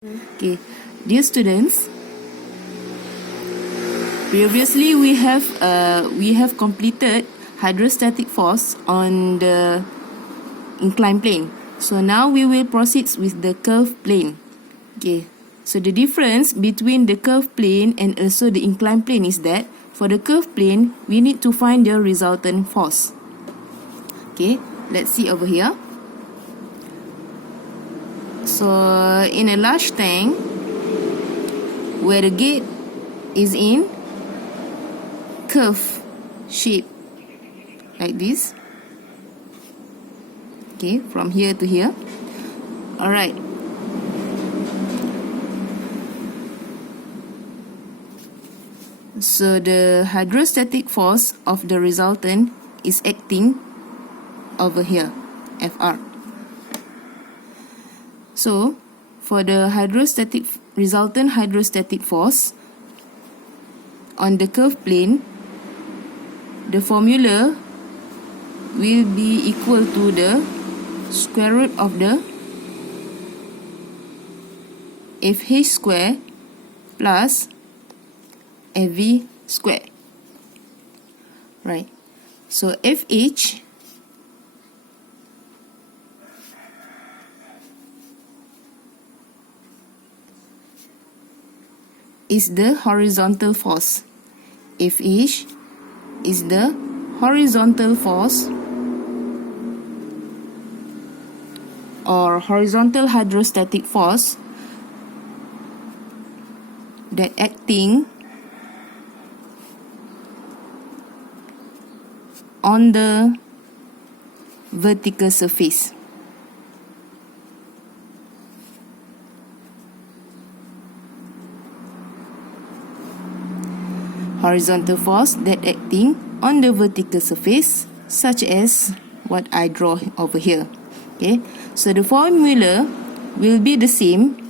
Okay, dear students, previously we have completed hydrostatic force on the inclined plane. So now we will proceed with the curved plane. Okay, so the difference between the curved plane and also the inclined plane is that for the curved plane, we need to find the resultant force. Okay, let's see over here. So in a large tank where the gate is in curve shape like this, okay, from here to here. All right, so the hydrostatic force of the resultant is acting over here, Fr. So, for the resultant hydrostatic force on the curved plane, the formula will be equal to the square root of the Fh square plus Fv square. Right. So, Fh is the horizontal force. Fh is the horizontal force or horizontal hydrostatic force that acting on the vertical surface. Horizontal force that acting on the vertical surface, such as what I draw over here. Okay, so the formula will be the same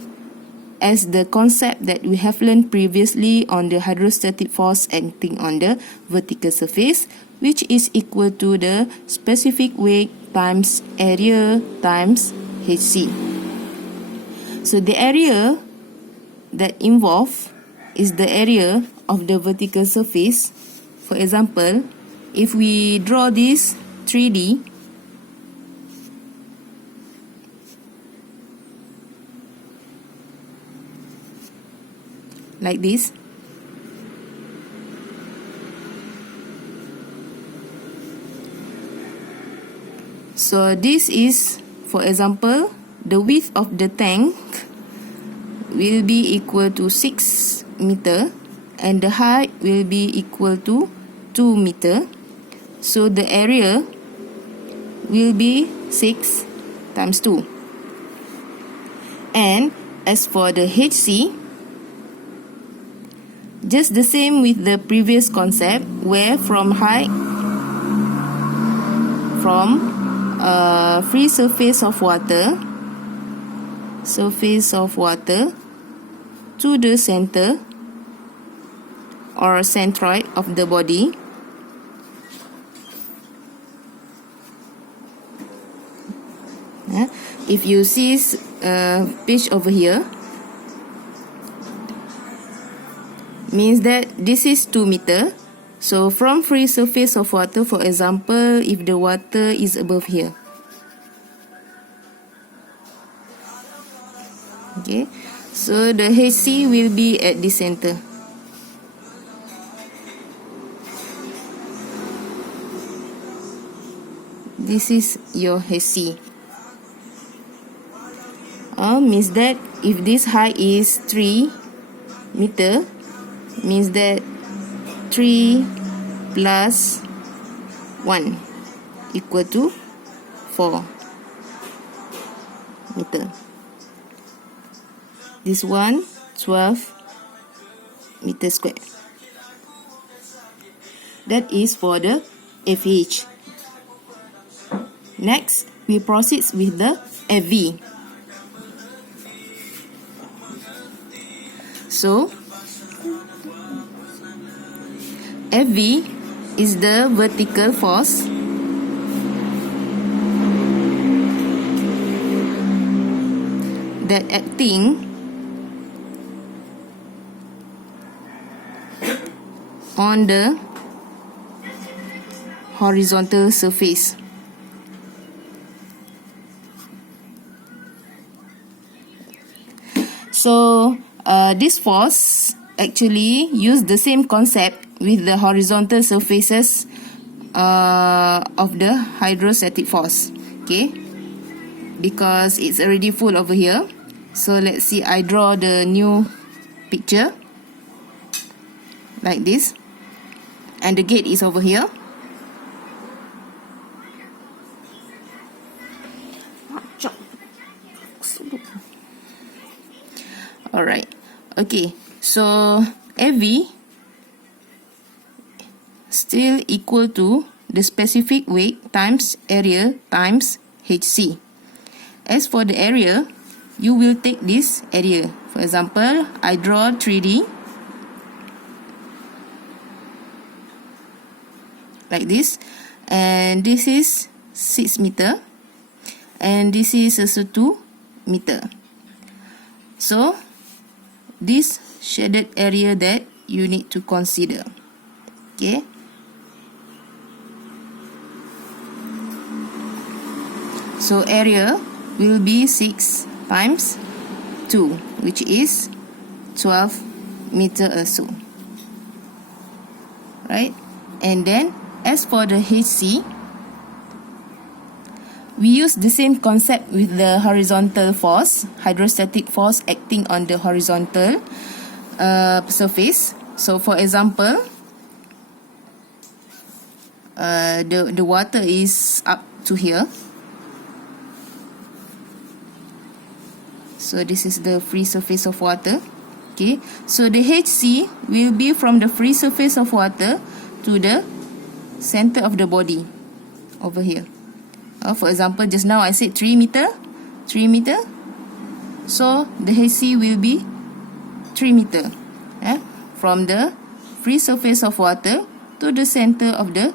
as the concept that we have learned previously on the hydrostatic force acting on the vertical surface, which is equal to the specific weight times area times hc. So the area that involved is the area of the vertical surface. For example, if we draw this 3D, like this, so this is, for example, the width of the tank will be equal to 6 meter and the height will be equal to 2 meter. So the area will be 6 times 2. And as for the HC, just the same with the previous concept, where from height, from free surface of water to the center or centroid of the body, if you see page over here, means that this is 2 meter. So from free surface of water, for example, if the water is above here, okay, so the HC will be at the center. This is your HC. Means that if this height is 3 meter, means that 3 plus 1 equal to 4 meter. This one 12 meter square. That is for the FH. Next, we proceed with the FV. So, Fv is the vertical force that acting on the horizontal surface. So this force actually use the same concept with the horizontal surfaces of the hydrostatic force. Okay, because it's already full over here. So let's see, I draw the new picture like this, and the gate is over here. Alright, okay, so AV still equal to the specific weight times area times HC. As for the area, you will take this area. For example, I draw 3D like this, and this is 6 meter, and this is also 2 meter. So this shaded area that you need to consider. Okay. So area will be 6 times 2, which is 12 meter also. Right? And then as for the HC, we use the same concept with the horizontal force, hydrostatic force acting on the horizontal surface. So for example, the water is up to here. So this is the free surface of water. Okay, so the HC will be from the free surface of water to the center of the body over here. For example, just now I said 3 meter. So the HC will be 3 meter. From the free surface of water to the center of the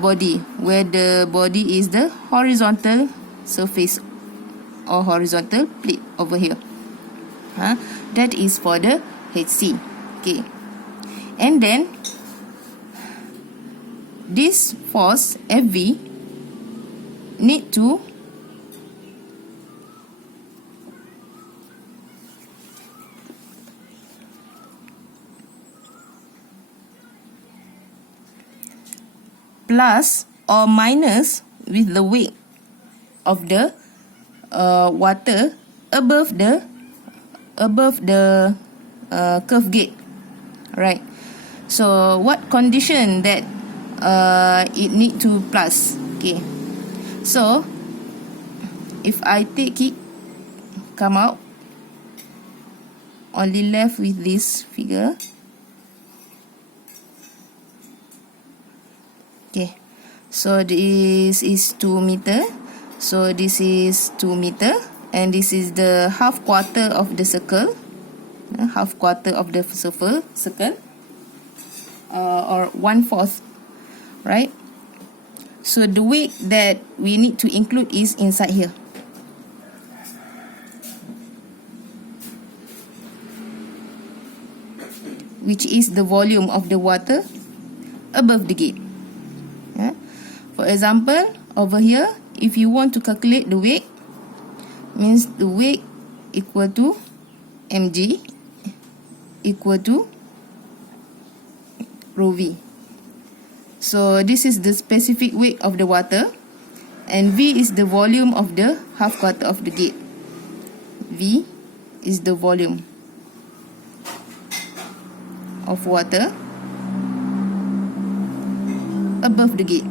body, where the body is the horizontal surface or horizontal plate over here. That is for the HC. Okay. And then this force FV need to plus or minus with the weight of the water above the curve gate. Right. So what condition that it need to plus? Okay. So if I take it, come out, only left with this figure. Okay, so this is 2 meter. So this is 2 meter, and this is the half quarter of the circle. Half quarter of the circle, or 1/4, right? So the weight that we need to include is inside here. Which is the volume of the water above the gate. For example, over here, if you want to calculate the weight, means the weight equal to mg equal to rho v. So this is the specific weight of the water, and V is the volume of the half quarter of the gate. V is the volume of water above the gate.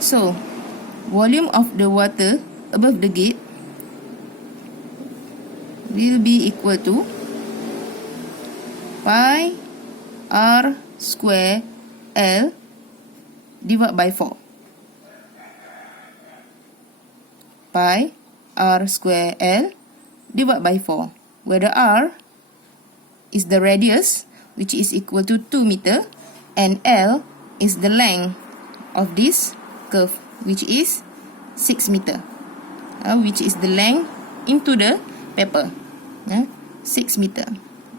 So volume of the water above the gate will be equal to pi r square L divided by 4. Pi r square L divided by 4, where the r is the radius, which is equal to 2 meter, and L is the length of this curve, which is 6 meter, which is the length into the paper. 6 meter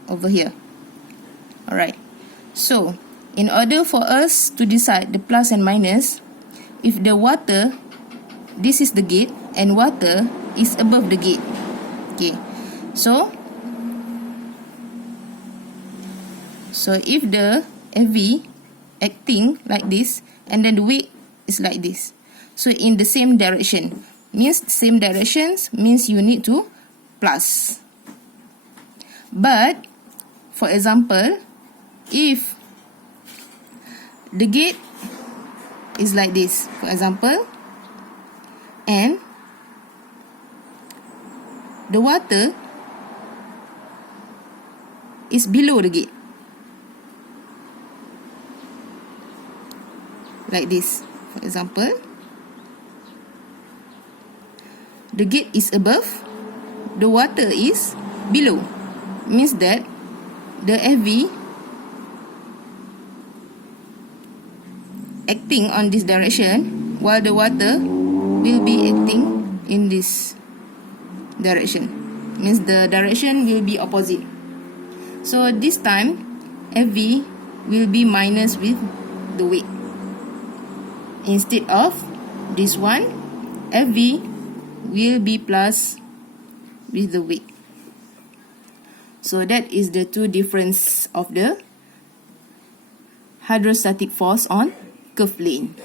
over here. Alright. So, in order for us to decide the plus and minus, if the water, this is the gate, and water is above the gate. Okay. So if the FV acting like this, and then the weight is like this. So in the same direction. Means same directions means you need to plus. But, for example, if the gate is like this, for example, and the water is below the gate, like this, for example, the gate is above, the water is below, means that the FV acting on this direction, while the water will be acting in this direction. Means the direction will be opposite. So this time, FV will be minus with the weight. Instead of this one, FV will be plus with the weight. So that is the two difference of the hydrostatic force on curved lane.